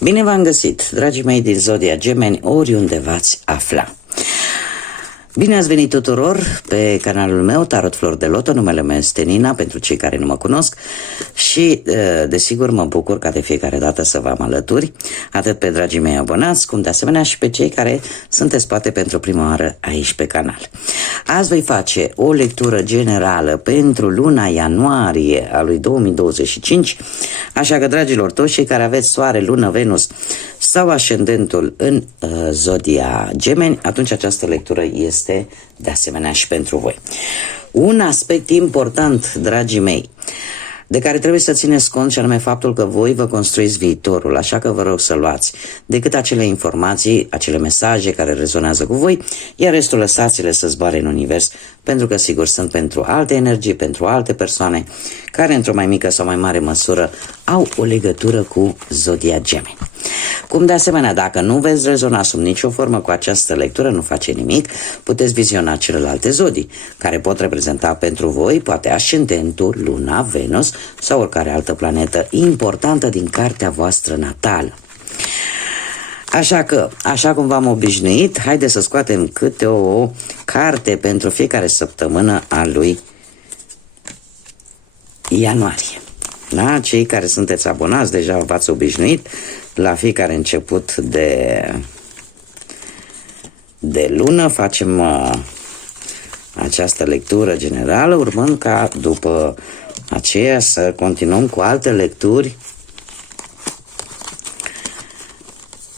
Bine v-am găsit, dragii mei din Zodia Gemeni, oriunde v-ați afla. Bine ați venit tuturor pe canalul meu, Tarot Flori de Loto. Numele meu este Nina, pentru cei care nu mă cunosc. Și, desigur, mă bucur ca de fiecare dată să vă am alături, atât pe dragii mei abonați, cum de asemenea și pe cei care sunteți poate pentru prima oară aici pe canal. Azi voi face o lectură generală pentru luna ianuarie a lui 2025, așa că, dragilor, toți cei care aveți Soare, Lună, Venus sau ascendentul în Zodia Gemeni, atunci această lectură este de asemenea și pentru voi. Un aspect important, dragii mei, de care trebuie să țineți cont, și anume faptul că voi vă construiți viitorul, așa că vă rog să luați decât acele informații, acele mesaje care rezonează cu voi, iar restul lăsați-le să zboare în univers, pentru că sigur sunt pentru alte energii, pentru alte persoane care într-o mai mică sau mai mare măsură au o legătură cu Zodia Gemeni. Cum de asemenea, dacă nu veți rezona sub nicio formă cu această lectură, nu face nimic, puteți viziona celelalte zodii, care pot reprezenta pentru voi poate ascendentul, Luna, Venus sau oricare altă planetă importantă din cartea voastră natală. Așa că, așa cum v-am obișnuit, haideți să scoatem câte o carte pentru fiecare săptămână a lui ianuarie. Da? Cei care sunteți abonați deja v-ați obișnuit la fiecare început de lună facem această lectură generală, urmând ca după aceea să continuăm cu alte lecturi.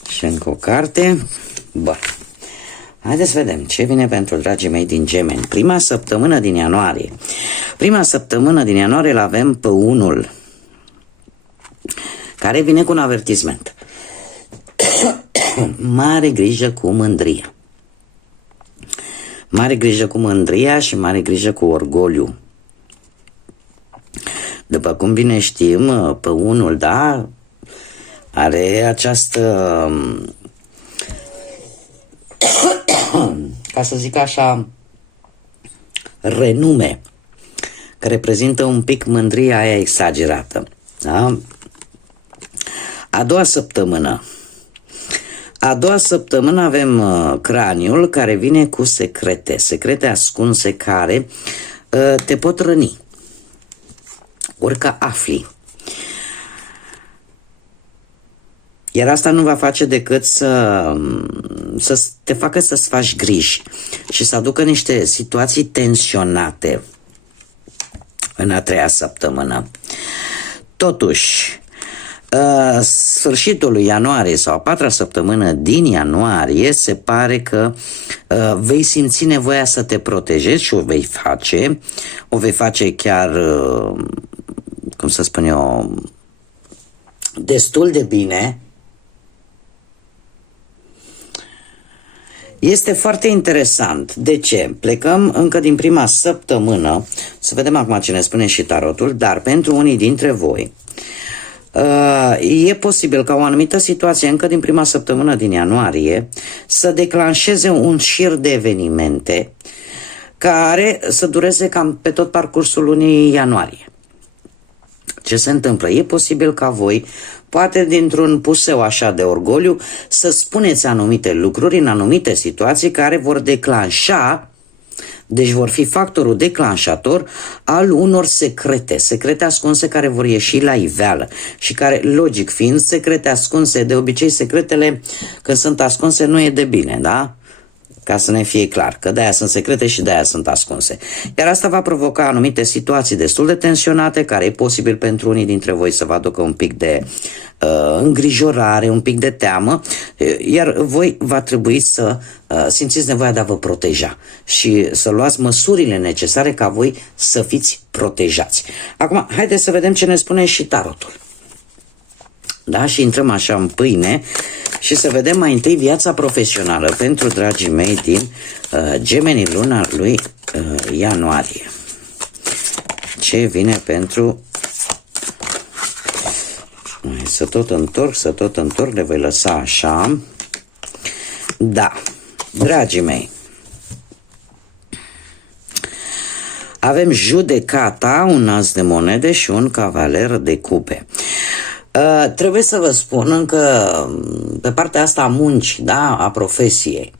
Și încă o carte. Bun. Haideți să vedem ce vine pentru dragii mei din Gemeni. Prima săptămână din ianuarie. Prima săptămână din ianuarie l-avem pe unul care vine cu un avertisment. Mare grijă cu mândria. Mare grijă cu mândria și mare grijă cu orgoliu. După cum bine știm, pe unul, da, are această, ca să zic așa, renume, care reprezintă un pic mândria aia exagerată. Da? A doua săptămână avem craniul, care vine cu secrete ascunse care te pot răni, orică afli. Iar asta nu va face decât să te facă să-ți faci griji și să aducă niște situații tensionate în a treia săptămână. Totuși, sfârșitul lui ianuarie sau a patra săptămână din ianuarie se pare că vei simți nevoia să te protejezi și o vei face chiar, cum să spun eu, destul de bine. Este foarte interesant. De ce? Plecăm încă din prima săptămână, să vedem acum ce ne spune și tarotul, dar pentru unii dintre voi e posibil ca o anumită situație încă din prima săptămână din ianuarie să declanșeze un șir de evenimente care să dureze cam pe tot parcursul lunii ianuarie. Ce se întâmplă? E posibil ca voi, poate dintr-un puseu așa de orgoliu, să spuneți anumite lucruri în anumite situații care vor declanșa, deci vor fi factorul declanșator al unor secrete ascunse care vor ieși la iveală și care, logic fiind, secrete ascunse, de obicei secretele când sunt ascunse nu e de bine, da? Ca să ne fie clar, că de-aia sunt secrete și de-aia sunt ascunse. Iar asta va provoca anumite situații destul de tensionate, care e posibil pentru unii dintre voi să vă aducă un pic de îngrijorare, un pic de teamă, iar voi va trebui să simțiți nevoia de a vă proteja și să luați măsurile necesare ca voi să fiți protejați. Acum, haideți să vedem ce ne spune și tarotul. Da? Și intrăm așa în pâine și să vedem mai întâi viața profesională pentru dragii mei din Gemeni, luna lui ianuarie. Ce vine pentru... Să tot întorc, le voi lăsa așa. Da, dragii mei, avem judecata, un as de monede și un cavaler de cupe. Trebuie să vă spun că pe partea asta a muncii, da, a profesiei,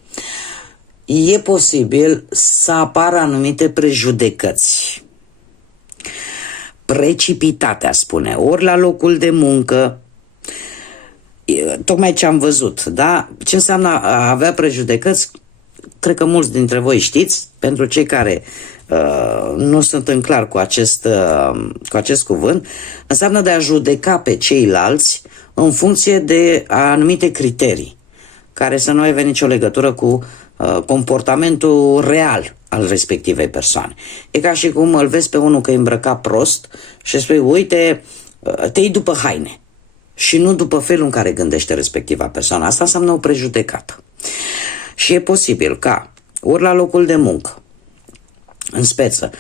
e posibil să apară anumite prejudecăți precipitate, a spune, ori la locul de muncă, tocmai ce am văzut, da? Ce înseamnă a avea prejudecăți? Cred că mulți dintre voi știți, pentru cei care nu sunt în clar cu acest cuvânt, înseamnă de a judeca pe ceilalți în funcție de anumite criterii, care să nu aibă nicio legătură cu comportamentul real al respectivei persoane. E ca și cum îl vezi pe unul că e îmbrăcat prost și spui, uite, te iei după haine și nu după felul în care gândește respectiva persoană. Asta înseamnă o prejudecată. Și e posibil ca, ori la locul de muncă, în speță,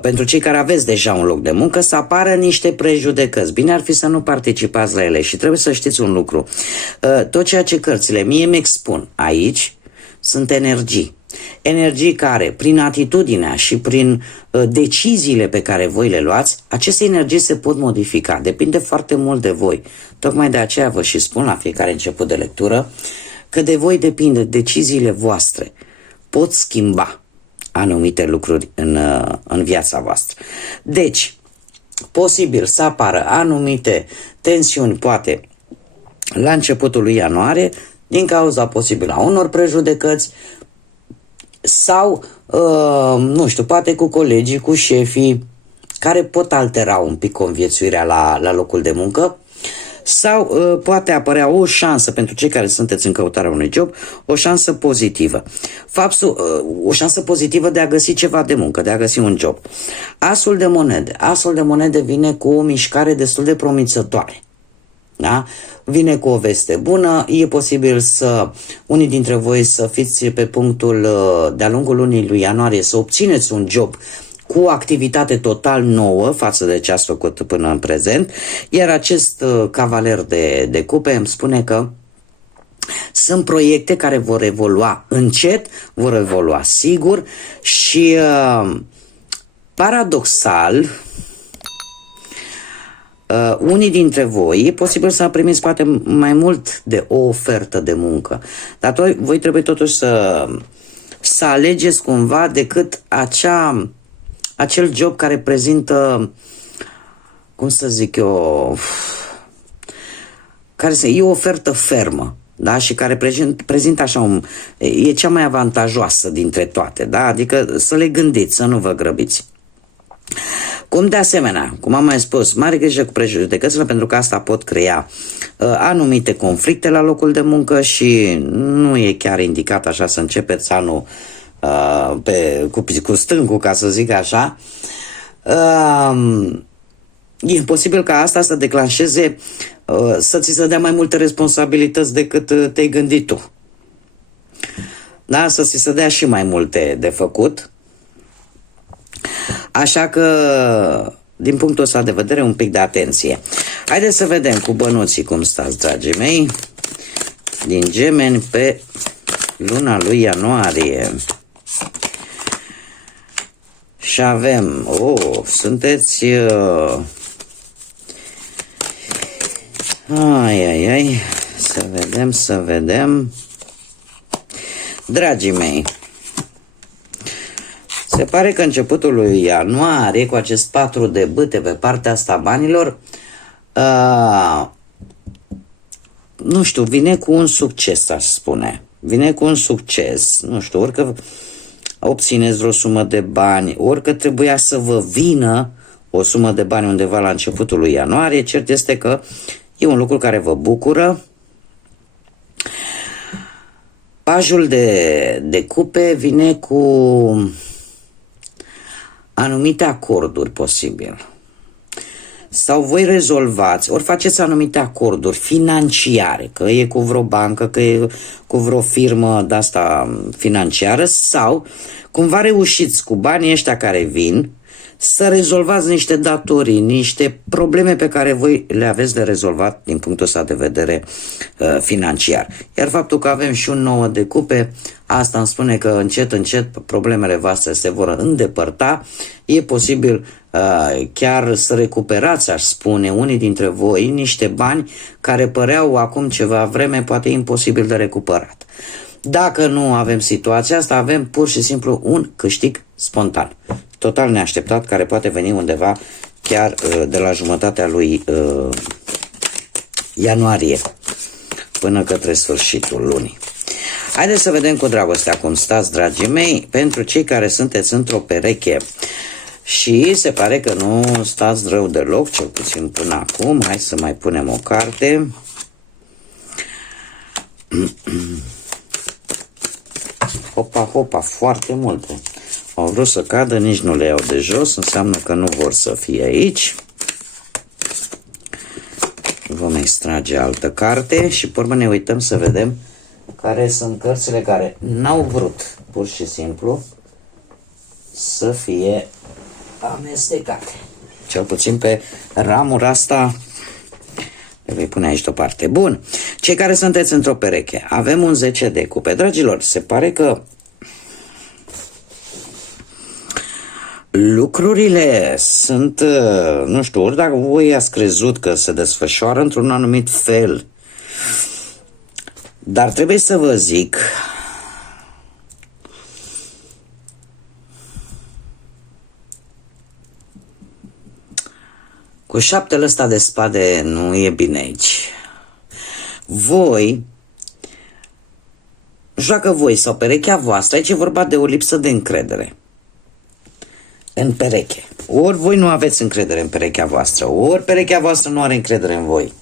pentru cei care aveți deja un loc de muncă, să apară niște prejudecăți. Bine ar fi să nu participați la ele și trebuie să știți un lucru. Tot ceea ce cărțile mie îmi expun aici sunt energii. Energii care, prin atitudinea și prin deciziile pe care voi le luați, aceste energii se pot modifica. Depinde foarte mult de voi. Tocmai de aceea vă și spun la fiecare început de lectură că de voi depinde, deciziile voastre pot schimba anumite lucruri în viața voastră. Deci, posibil să apară anumite tensiuni, poate, la începutul lui ianuarie, din cauza posibilă a unor prejudecăți sau, nu știu, poate cu colegii, cu șefii, care pot altera un pic conviețuirea la locul de muncă, sau poate apărea o șansă pentru cei care sunteți în căutarea unui job, o șansă pozitivă. O șansă pozitivă de a găsi ceva de muncă, de a găsi un job. Asul de monede vine cu o mișcare destul de promițătoare. Da? Vine cu o veste bună, e posibil să unii dintre voi să fiți pe punctul de-a lungul lunii lui ianuarie să obțineți un job cu o activitate total nouă față de ce ați făcut până în prezent, iar acest cavaler de cupe îmi spune că sunt proiecte care vor evolua încet, vor evolua sigur și paradoxal, unii dintre voi e posibil să primiți poate mai mult de o ofertă de muncă, dar voi trebuie totuși să alegeți cumva decât acel job care prezintă, cum să zic eu, e o ofertă fermă, da? Și care prezintă așa e cea mai avantajoasă dintre toate, da? Adică să le gândiți, să nu vă grăbiți. Cum de asemenea, cum am mai spus, mare grijă cu prejudecățile, pentru că asta pot crea anumite conflicte la locul de muncă și nu e chiar indicat așa să începeți anul cu stâncul, ca să zic așa. E posibil ca asta să declanșeze, să ți se dea mai multe responsabilități decât te-ai gândit tu. Da? Să ți se dea și mai multe de făcut. Așa că, din punctul ăsta de vedere, un pic de atenție. Haideți să vedem cu bănuții cum stați, dragii mei, din Gemeni pe luna lui ianuarie. Și avem, sunteți... să vedem. Dragii mei, se pare că începutul lui ianuarie, cu acest 4 de bâte pe partea asta banilor, nu știu, vine cu un succes, aș spune. Vine cu un succes, nu știu, orică obțineți vreo sumă de bani, orică trebuia să vă vină o sumă de bani undeva la începutul lui ianuarie, cert este că e un lucru care vă bucură. Pajul de cupe vine cu anumite acorduri posibil. Sau voi rezolvați, ori faceți anumite acorduri financiare, că e cu vreo bancă, că e cu vreo firmă de-asta financiară, sau cumva reușiți cu banii ăștia care vin să rezolvați niște datorii, niște probleme pe care voi le aveți de rezolvat din punctul ăsta de vedere financiar. Iar faptul că avem și un 9 de cupe, asta îmi spune că încet, încet problemele voastre se vor îndepărta. E posibil chiar să recuperați, aș spune, unii dintre voi niște bani care păreau acum ceva vreme poate imposibil de recuperat. Dacă nu avem situația asta, avem pur și simplu un câștig spontan, total neașteptat, care poate veni undeva chiar de la jumătatea lui ianuarie până către sfârșitul lunii. Haideți să vedem cu dragostea cum stați, dragii mei, pentru cei care sunteți într-o pereche și se pare că nu stați rău deloc, cel puțin până acum. Hai să mai punem o carte. Hopa, hopa, foarte multe. Au vrut să cadă, nici nu le iau de jos, înseamnă că nu vor să fie aici. Vom extrage altă carte și pe urmă ne uităm să vedem care sunt cărțile care n-au vrut, pur și simplu, să fie amestecate. Cel puțin pe ramura asta le voi pune aici deoparte. Bun, cei care sunteți într-o pereche, avem un 10 de cupe. Dragilor, se pare că lucrurile sunt, nu știu, ori dacă voi ați crezut că se desfășoară într-un anumit fel, dar trebuie să vă zic cu șaptele ăsta de spade nu e bine aici. Voi, joacă voi sau perechea voastră, aici e vorba de o lipsă de încredere în pereche. Ori voi nu aveți încredere în perechea voastră, ori perechea voastră nu are încredere în voi.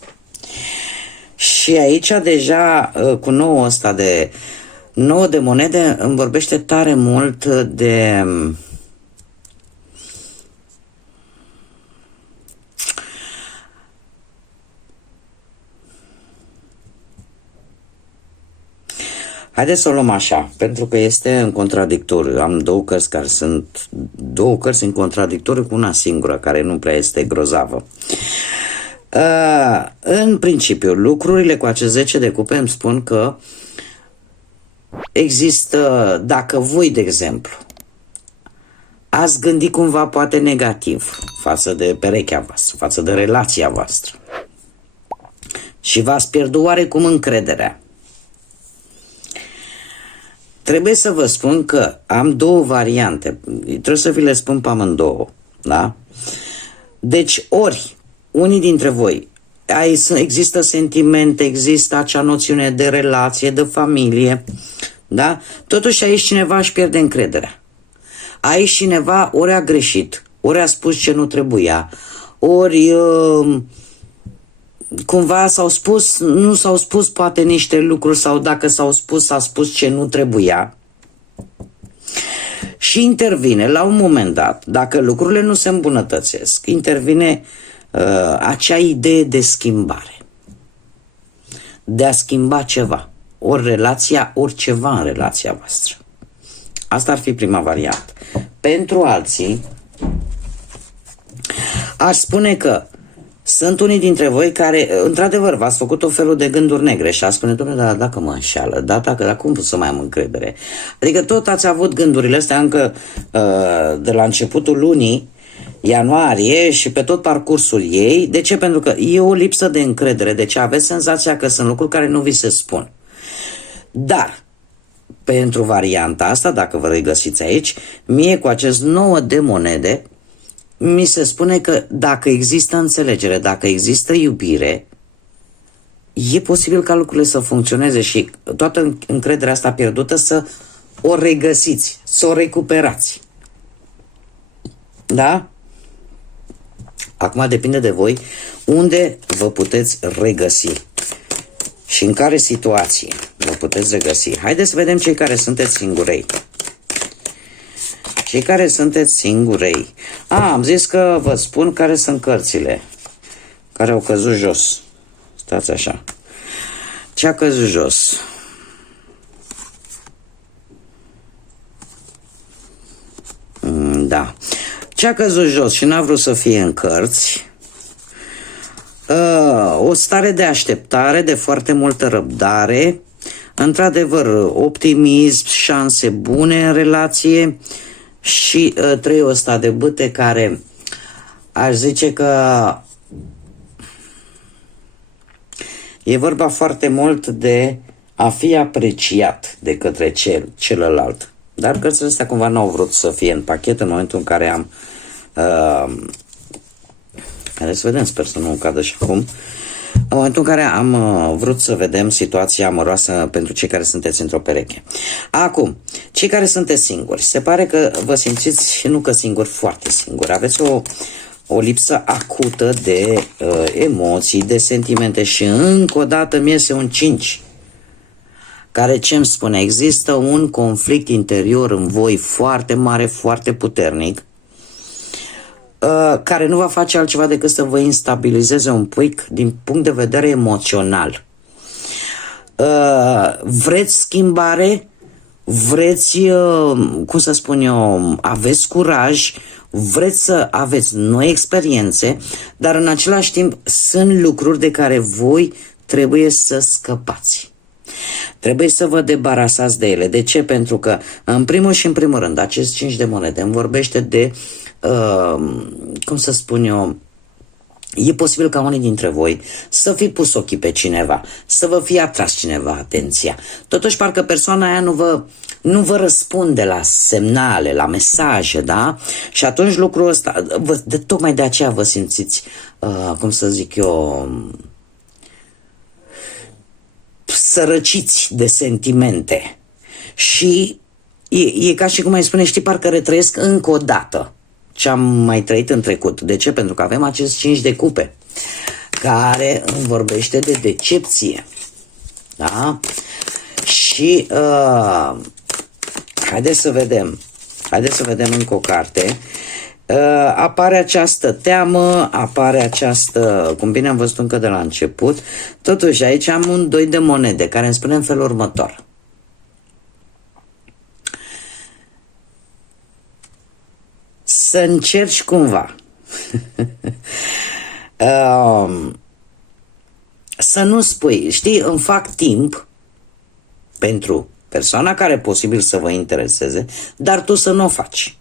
Și aici deja cu 9 de monede îmi vorbește tare mult de haideți să o luăm așa, pentru că este în contradictoriu. Am două cărți în contradictoriu cu una singură, care nu prea este grozavă. În principiu, lucrurile cu acest 10 de cupe îmi spun că există, dacă voi, de exemplu, ați gândit cumva poate negativ față de perechea voastră, față de relația voastră și v-ați pierdut oarecum încrederea, trebuie să vă spun că am două variante. Trebuie să vi le spun pe amândouă. Da? Deci, ori unii dintre voi există sentimente, există acea noțiune de relație, de familie, da? Totuși aici cineva își pierde încrederea. Aici cineva ori a greșit, ori a spus ce nu trebuia, ori cumva nu s-au spus poate niște lucruri, sau dacă s-a spus ce nu trebuia. Și intervine la un moment dat, dacă lucrurile nu se îmbunătățesc, intervine acea idee de schimbare, de a schimba ceva, ori relația, ori ceva în relația voastră. Asta ar fi prima variantă. Pentru alții, aș spune că sunt unii dintre voi care, într-adevăr, v-ați făcut o felul de gânduri negre și ați spune, dom'le, dar dacă mă înșeală, dar cum să mai am încredere? Adică tot ați avut gândurile astea încă de la începutul lunii ianuarie și pe tot parcursul ei. De ce? Pentru că e o lipsă de încredere. Deci aveți senzația că sunt lucruri care nu vi se spun. Dar, pentru varianta asta, dacă vă regăsiți aici, mie cu acest 9 de monede, mi se spune că dacă există înțelegere, dacă există iubire, e posibil ca lucrurile să funcționeze și toată încrederea asta pierdută să o regăsiți, să o recuperați. Da? Acum depinde de voi unde vă puteți regăsi și în care situație vă puteți regăsi. Haideți să vedem cei care sunteți singurei. Cei care sunteți singurei. Am zis că vă spun care sunt cărțile care au căzut jos. Stați așa. Ce a căzut jos? Da. Ce-a căzut jos și n-a vrut să fie în cărți, o stare de așteptare, de foarte multă răbdare, într-adevăr, optimism, șanse bune în relație și treiul ăsta de bâte care aș zice că e vorba foarte mult de a fi apreciat de către celălalt. Dar cărțile astea cumva n-au vrut să fie în pachet în momentul în care am care să vedem, sper să nu cadă și acum. În momentul în care am vrut să vedem situația amoroasă pentru cei care sunteți într-o pereche. Acum, cei care sunteți singuri, se pare că vă simțiți, nu că singuri, foarte singuri. Aveți o lipsă acută de emoții, de sentimente și încă o dată mi iese un 5. Care ce îmi spune? Există un conflict interior în voi foarte mare, foarte puternic, care nu va face altceva decât să vă instabilizeze un pic din punct de vedere emoțional. Vreți schimbare, vreți, cum să spun eu, aveți curaj, vreți să aveți noi experiențe, dar în același timp sunt lucruri de care voi trebuie să scăpați. Trebuie să vă debarasați de ele. De ce? Pentru că, în primul și în primul rând, acest 5 de monede îmi vorbește de cum să spun eu, e posibil ca unii dintre voi să fi pus ochii pe cineva, să vă fie atras cineva atenția. Totuși parcă persoana aia nu vă răspunde la semnale, la mesaje, da? Și atunci lucrul ăsta, tocmai de aceea vă simțiți, cum să zic eu, sărăciți de sentimente. Și e ca și cum mai spune, știi, parcă retrăiesc încă o dată ce am mai trăit în trecut. De ce? Pentru că avem acest 5 de cupe care îmi vorbește de decepție. Da? Și haideți să vedem încă o carte. Apare această teamă, apare această, cum bine am văzut încă de la început. Totuși aici am un 2 de monede care îmi spune în felul următor. Să încerci cumva să nu spui, știi, îmi fac timp pentru persoana care e posibil să vă intereseze, dar tu să nu o faci.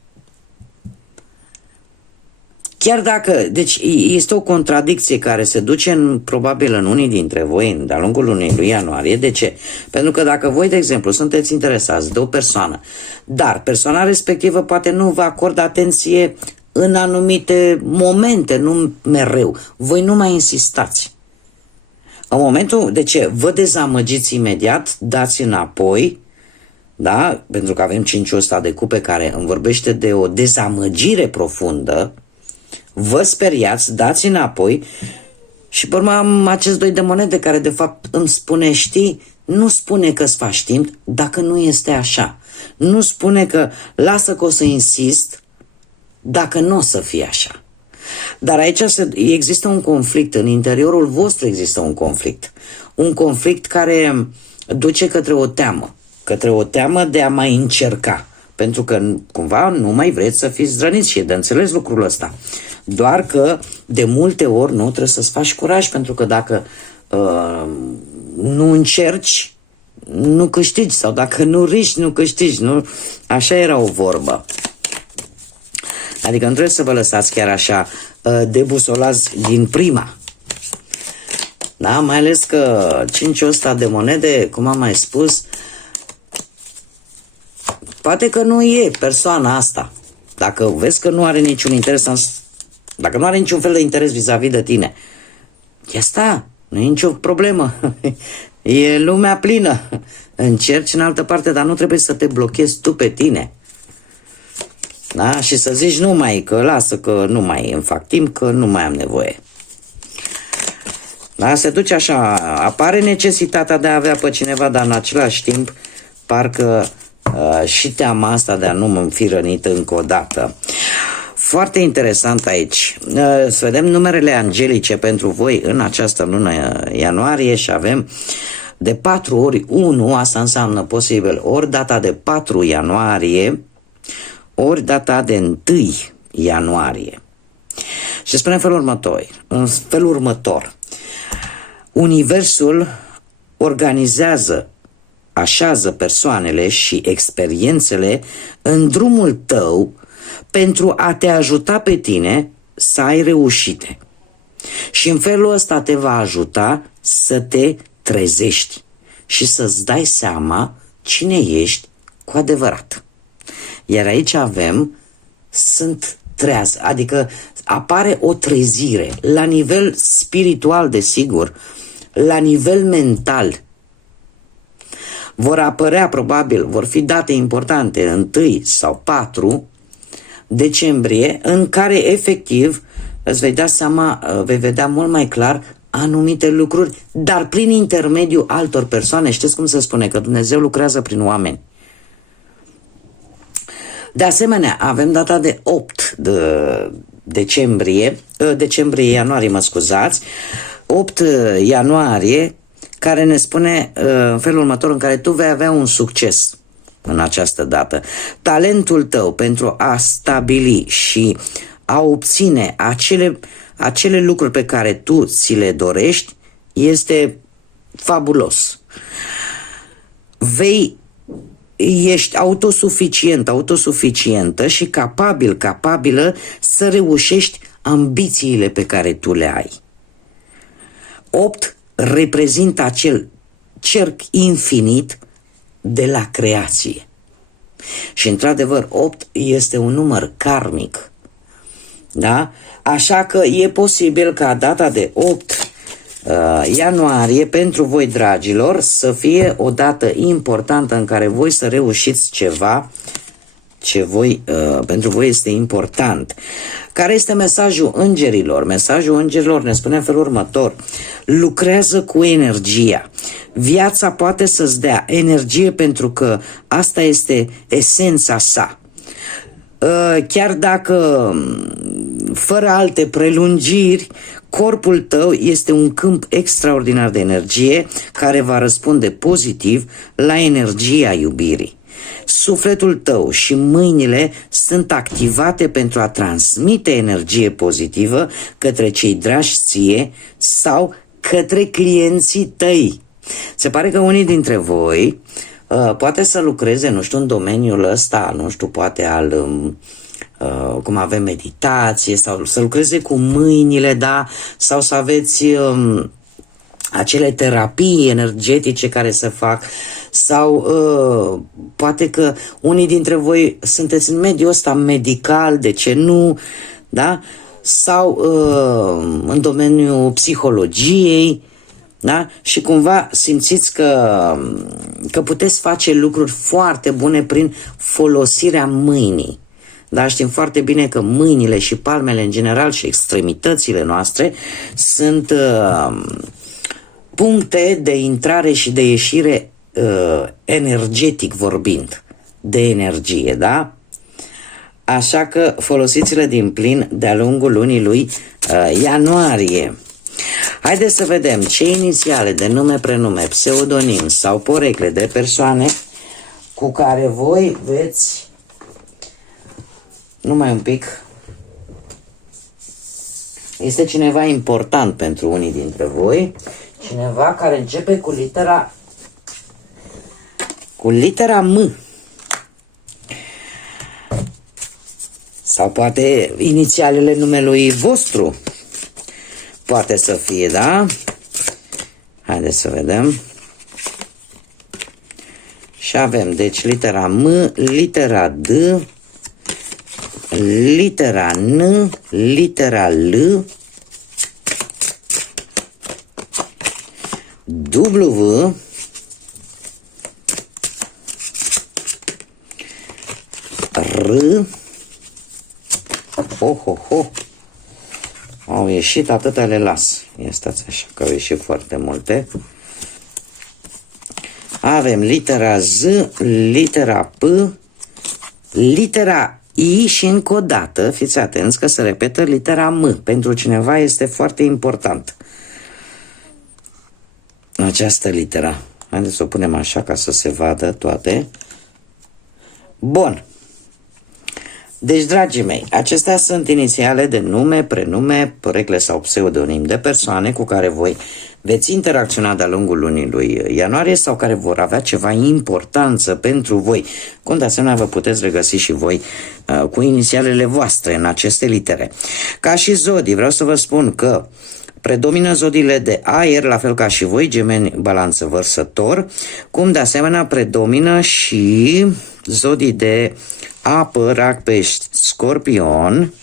Chiar dacă, deci este o contradicție care se duce probabil în unii dintre voi de-a lungul lunii lui ianuarie. De ce? Pentru că dacă voi, de exemplu, sunteți interesați de o persoană, dar persoana respectivă poate nu vă acordă atenție în anumite momente, nu mereu, voi nu mai insistați. În momentul, de ce? Vă dezamăgiți imediat, dați înapoi, da? Pentru că avem 5-ul ăsta de cupe care îmi vorbește de o dezamăgire profundă. Vă speriați, dați înapoi și pe urmă am acest 2 de monede care de fapt îmi spune, știi, nu spune că îți faci timp dacă nu este așa. Nu spune că lasă că o să insist dacă nu o să fie așa. Dar aici există un conflict, în interiorul vostru există un conflict. Un conflict care duce către o teamă de a mai încerca. Pentru că cumva nu mai vreți să fiți zdrăniți și e de înțeles lucrul ăsta. Doar că de multe ori nu trebuie să-ți faci curaj, pentru că dacă nu încerci, nu câștigi, sau dacă nu riști, nu câștigi. Nu? Așa era o vorbă. Adică nu trebuie să vă lăsați chiar așa debusolați din prima. Da? Mai ales că 5-ul ăsta de monede, cum am mai spus, poate că nu e persoana asta. Dacă vezi că nu are niciun interes, dacă nu are niciun fel de interes vis-a-vis de tine, ia sta, nu e nicio problemă. E lumea plină. Încerci în altă parte, dar nu trebuie să te blochezi tu pe tine. Da? Și să zici că lasă că nu mai îmi fac timp, că nu mai am nevoie. Da? Se duce așa, apare necesitatea de a avea pe cineva, dar în același timp parcă și teama asta de a nu mă fi rănit încă o dată. Foarte interesant aici. Să vedem numerele angelice pentru voi în această lună ianuarie și avem de 4 ori 1, asta înseamnă posibil ori data de 4 ianuarie, ori data de 1 ianuarie. Și spune în felul următor. Universul organizează, așează persoanele și experiențele în drumul tău pentru a te ajuta pe tine să ai reușite. Și în felul ăsta te va ajuta să te trezești și să-ți dai seama cine ești cu adevărat. Iar aici sunt treaz, adică apare o trezire la nivel spiritual, desigur, la nivel mental. Vor apărea, probabil, vor fi date importante, 1 sau 4 decembrie, în care efectiv îți vei da seama, vei vedea mult mai clar anumite lucruri, dar prin intermediul altor persoane. Știți cum se spune? Că Dumnezeu lucrează prin oameni. De asemenea, avem data de 8 ianuarie, 8 ianuarie, care ne spune în felul următor, în care tu vei avea un succes în această dată. Talentul tău pentru a stabili și a obține acele lucruri pe care tu ți le dorești este fabulos. Ești autosuficientă și capabilă să reușești ambițiile pe care tu le ai. 8 reprezintă acel cerc infinit de la creație. Și într-adevăr 8 este un număr karmic. Da? Așa că e posibil ca data de 8 ianuarie pentru voi, dragilor, să fie o dată importantă în care voi să reușiți ceva ce pentru voi este important. Care este mesajul îngerilor? Mesajul îngerilor ne spune în felul următor. Lucrează cu energia. Viața poate să-ți dea energie pentru că asta este esența sa. Chiar dacă, fără alte prelungiri, corpul tău este un câmp extraordinar de energie care va răspunde pozitiv la energia iubirii. Sufletul tău și mâinile sunt activate pentru a transmite energie pozitivă către cei dragi ție sau către clienții tăi. Se pare că unii dintre voi poate să lucreze, nu știu, în domeniul ăsta, nu știu, poate cum avem meditație, sau să lucreze cu mâinile, da, sau să aveți acele terapii energetice care se fac, sau poate că unii dintre voi sunteți în mediul ăsta medical, de ce nu, da, sau în domeniul psihologiei, da? Și cumva simțiți că puteți face lucruri foarte bune prin folosirea mâinii. Da? Știm foarte bine că mâinile și palmele în general și extremitățile noastre sunt puncte de intrare și de ieșire energetic vorbind, de energie, da? Așa că folosiți-le din plin de-a lungul lunii lui ianuarie. Haideți să vedem ce inițiale de nume, prenume, pseudonim sau porecle de persoane cu care voi veți... Numai un pic. Este cineva important pentru unii dintre voi. Cineva care începe cu litera M. Sau poate inițialele numelui vostru. Poate să fie, da? Haideți să vedem. Și avem, deci, litera M, litera D, litera N, litera L, W, R, au ieșit, atâta le las. Ia stați așa, că au ieșit foarte multe. Avem litera Z, litera P, litera I și încă o dată, fiți atenți că se repetă litera M. Pentru cineva este foarte important această literă. Haideți să o punem așa ca să se vadă toate. Bun. Deci, dragii mei, acestea sunt inițiale de nume, prenume, porecle sau pseudonim de persoane cu care voi veți interacționa de-a lungul lunii lui ianuarie sau care vor avea ceva importanță pentru voi. Cum de asemenea vă puteți regăsi și voi cu inițialele voastre în aceste litere. Ca și zodii, vreau să vă spun că predomină zodiile de aer, la fel ca și voi, Gemeni, Balanță, Vărsător, cum de asemenea predomină și zodii de apă, Rac, Pești, Scorpion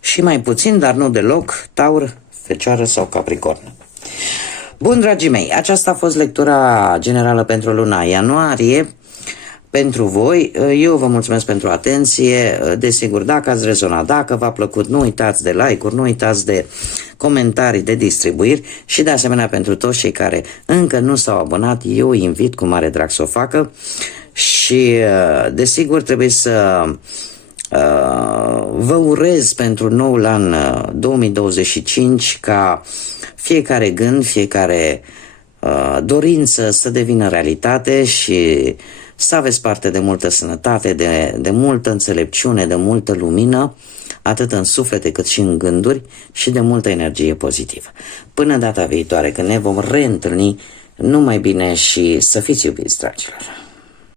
și mai puțin, dar nu deloc, Taur, Fecioară sau Capricorn. Bun, dragii mei, aceasta a fost lectura generală pentru luna ianuarie. Pentru voi, eu vă mulțumesc pentru atenție. Desigur, dacă ați rezonat, dacă v-a plăcut, nu uitați de like-uri, nu uitați de comentarii, de distribuiri și de asemenea pentru toți cei care încă nu s-au abonat, eu îi invit cu mare drag să o facă și desigur trebuie să vă urez pentru noul an 2025 ca fiecare gând, fiecare dorință să devină realitate și să aveți parte de multă sănătate, de multă înțelepciune, de multă lumină, atât în suflete cât și în gânduri și de multă energie pozitivă. Până data viitoare, când ne vom reîntâlni, numai bine și să fiți iubiți, dragilor!